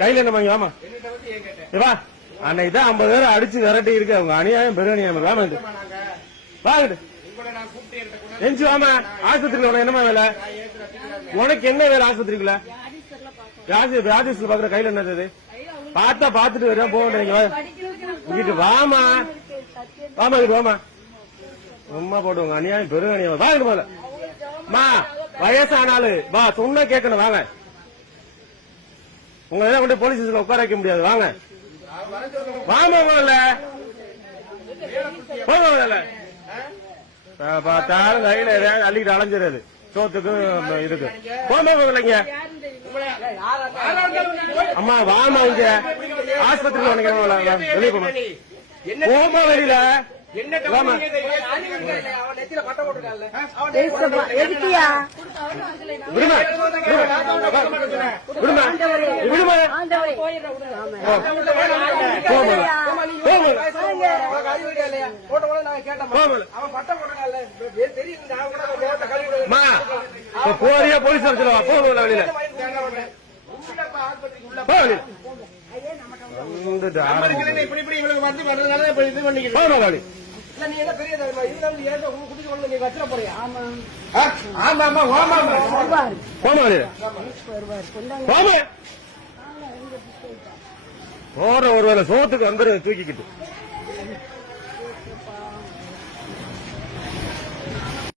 கையில என்ன வாங்கி வாமா வா. அன்னைக்கு தான் 50 பேர் அடிச்சு விரட்டி இருக்கு. அவங்க அநியாயம் பெரிய அநியாயம். வாங்கிட்டு வாங்கிட்டு எஞ்சி வாமா. ஆஸ்பத்திரியில உனக்கு என்னமா வேலை? உனக்கு என்ன வேலை ஆஸ்பத்திரிக்குள்ள? ராஜேஷ்ல பாக்குற கையில என்னது? பார்த்தா பாத்துட்டு வரையா போக இங்கிட்டு வாமா. வாமா இங்கிட்டு வாமா. உமா போட்டுவாங்க அநியாயம் பெரும் அநியாயம். வாங்கிட்டு போல மா. வயசானாலு வா சொன்னா கேட்கணும். வாங்க. உங்க எல்லாம் கொண்டு போலீஸ் ஸ்டேஷன்ல உட்கார வைக்க முடியாது. வாங்க வாமா. போகல போகல பார்த்தாலும் கையில ஏதாவது அள்ளிக்கிட்டு அலைஞ்சிடாது சோத்துக்கும் இதுக்கு. போமா போகலைங்க. அம்மா வாமா. இங்க ஆஸ்பத்திரியில் உனக்கு வெளியே போமா. போமா வெளியில. வாமா. விடுமா விடுமா விடுமா. போறியா போலீஸ் வச்சுருவா. போகல வெளியில போற ஒரு வேலை சோத்துக்கு வந்துரு தூக்கிக்கிட்டு